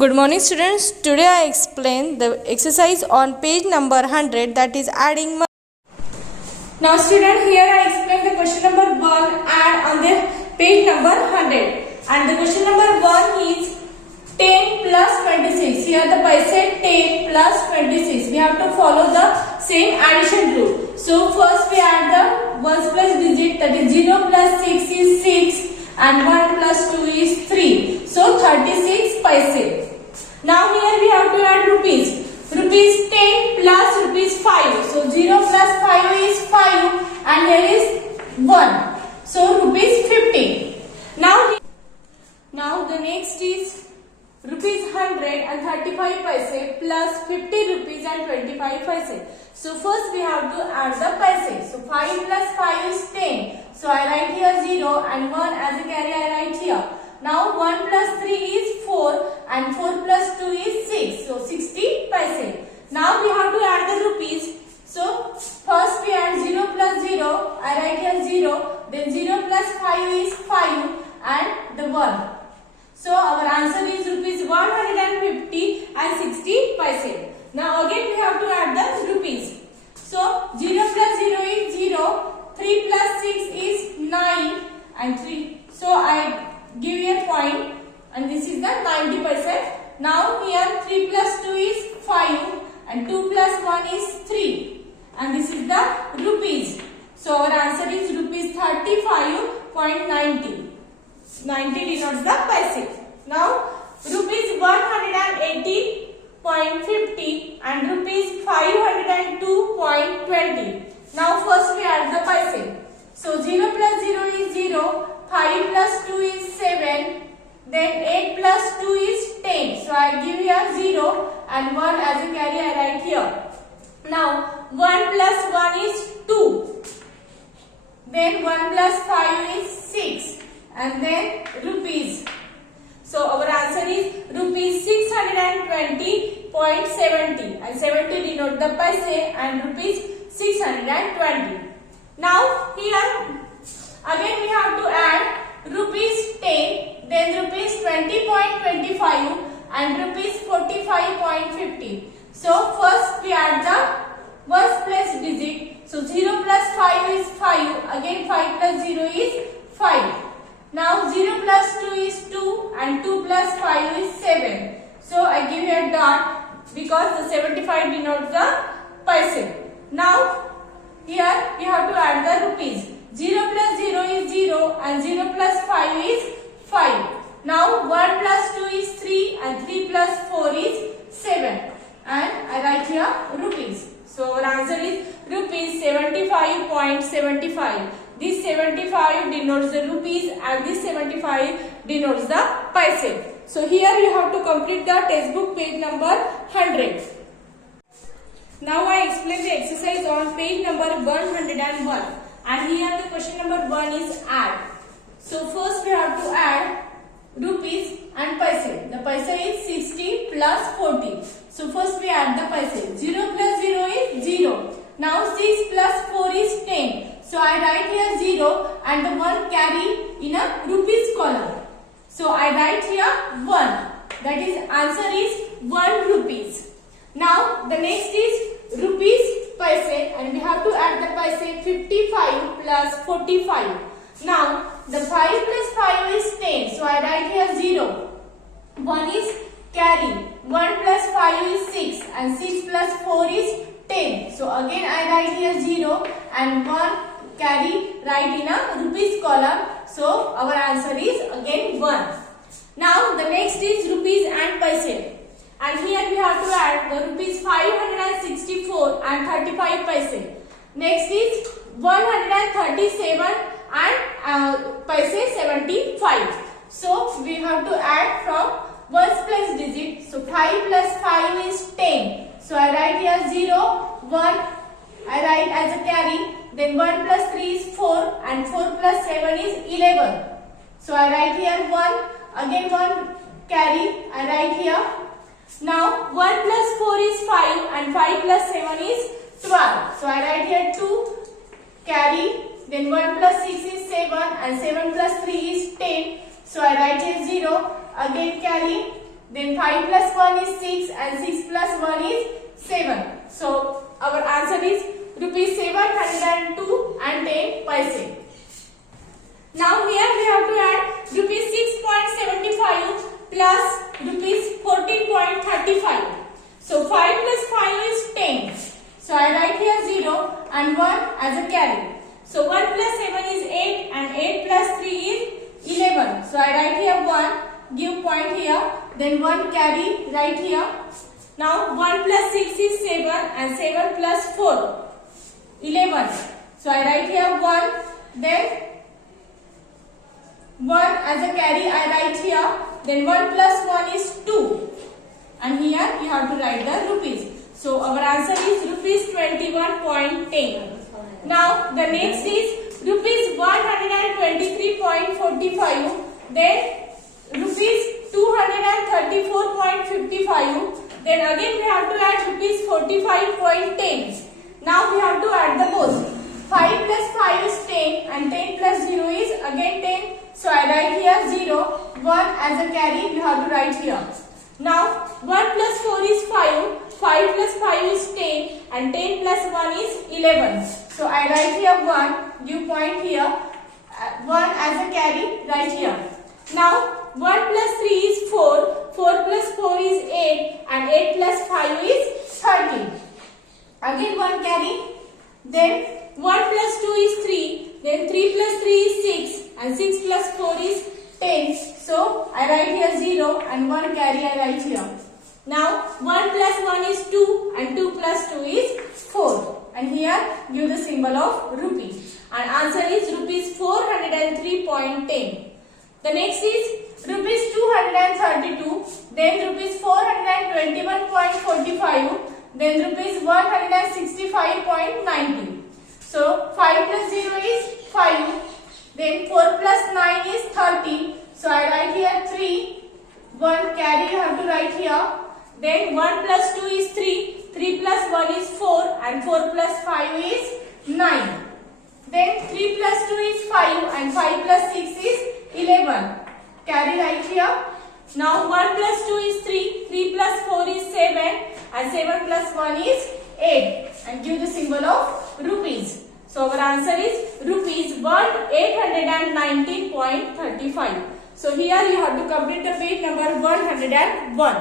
Good morning students. Today I explain the exercise on page number 100, that is adding. Now student, here I explain the question number 1 add on the page number 100, and the question number 1 is 10 plus 26. Here the paise 10 plus 26. We have to follow the same addition rule. So first we add the ones plus digit, that is 0 plus 6 is 6 and 1 plus 2 is 3. So 36 paise. Now here we have to add rupees. Rupees 10 plus rupees 5. So 0 plus 5 is 5 and here is 1. So rupees 50. Now the next is rupees 100 and 35 paise plus 50 rupees and 25 paise. So first we have to add the paise. So 5 plus 5 is 10. So I write here 0 and 1 as a carry I write here. Now 1 plus 3 is 4 and 4 plus 2 is 6. So 60 paise. Now we have to add the rupees. So first we add 0 plus 0. I write here 0. Then 0 plus 5 is 5 and the 1. So our answer is rupees 150 and 60 paise. Now again we have to add the rupees. So 0 plus 0 is 0. 3 plus 6 is 9 and 3. So I give you a point and this is the 90%. Now here 3 plus 2 is 5 and 2 plus 1 is 3 and this is the rupees. So our answer is rupees 35.90. 90 denotes the paise. Now rupees 180.50 and rupees 502.20. Now first we add the paise. So 0 plus 0 is 0. 5 plus 2 is 7, then 8 plus 2 is 10. So I give here 0 and 1 as a carry I write here. Now 1 plus 1 is 2, then 1 plus 5 is 6 and then rupees. So our answer is rupees 620.70 and 70 denote the paise and rupees 620. Now here again we have to add rupees 10, then rupees 20.25 and rupees 45.50. So first we add the ones plus digit. So 0 plus 5 is 5. Again 5 plus 0 is 5. Now 0 plus 2 is 2 and 2 plus 5 is 7. So I give you a dot because the 75 denotes the paise. Now here we have to add the rupees. 0 plus 0 is 0 and 0 plus 5 is 5. Now 1 plus 2 is 3 and 3 plus 4 is 7. And I write here rupees. So our answer is rupees 75.75. This 75 denotes the rupees and this 75 denotes the paise. So here you have to complete the textbook page number 100. Now I explain the exercise on page number 101. And here the question number 1 is add. So first we have to add rupees and paise. The paise is 60 plus 40. So first we add the paise. 0 plus 0 is 0. Now 6 plus 4 is 10. So I write here 0 and the 1 carry in a rupees column. So I write here 1. That is answer is 1 rupees. Now the next is rupees paise and we have to add the paise 55 plus 45. Now the 5 plus 5 is 10. So I write here 0. 1 is carry. 1 plus 5 is 6 and 6 plus 4 is 10. So again I write here 0 and 1 carry write in a rupees column. So our answer is again 1. Now the next is rupees and paise. And here we have to add the rupees 564 and 35 paise. Next is 137 and paise 75. So we have to add from ones plus digit. So 5 plus 5 is 10. So I write here 0, 1. I write as a carry. Then 1 plus 3 is 4 and 4 plus 7 is 11. So I write here 1. Again 1 carry. I write here. Now 1 plus 4 is 5 and 5 plus 7 is 12. So I write here 2 carry. Then 1 plus 6 is 7 and 7 plus 3 is 10. So I write here 0. Again carry. Then 5 plus 1 is 6 and 6 plus 1 is 7. So our answer is rupees 702 and 10 paise. Now here we have to add rupees 6.75 plus rupees 14.35. So 5 plus 5 is 10. So I write here 0 and 1 as a carry. So 1 plus 7 is 8 and 8 plus 3 is 11. So I write here 1, give point here, then 1 carry right here. Now 1 plus 6 is 7 and 7 plus 4, 11. So I write here 1, then 1 as a carry I write here, then 1 plus 1 is 2. And here you have to write the rupees. So our answer is rupees 21.10. Now the next is rupees 123.45, then rupees 234.55, then again we have to add rupees 45.10. Now we have to add the both. 5 plus 5 is 10 and 10 plus 0 is again 10. So I write here 0, 1 as a carry you have to write here. Now 1 plus 4 is 5, 5 plus 5 is 10 and 10 plus 1 is 11. So I write here 1, give point here, 1 as a carry right here. Now 1 plus 3 is 4, 4 plus 4 is 8 and 8 plus 5 is 13. Again 1 carry, then 1 plus 2 is 3, then 3 plus 3 is 6 and 6 plus 4 is 10. So I write here 0 and 1 carry I write here. Now 1 plus 1 is 2 and 2 plus 2 is 4. And here give the symbol of rupee. And answer is rupees 403.10. The next is rupees 232, then rupees 421.45, then rupees 165.90. So 5 plus 0 is 5, then 4 plus 9 is 30. So I write here 3, 1 carry you have to write here. Then 1 plus 2 is 3, 3 plus 1 is 4 and 4 plus 5 is 9. Then 3 plus 2 is 5 and 5 plus 6 is 11. Carry right here. Now 1 plus 2 is 3, 3 plus 4 is 7 and 7 plus 1 is 8. And give the symbol of rupees. So our answer is rupees 819.35. So here you have to complete the page number 101.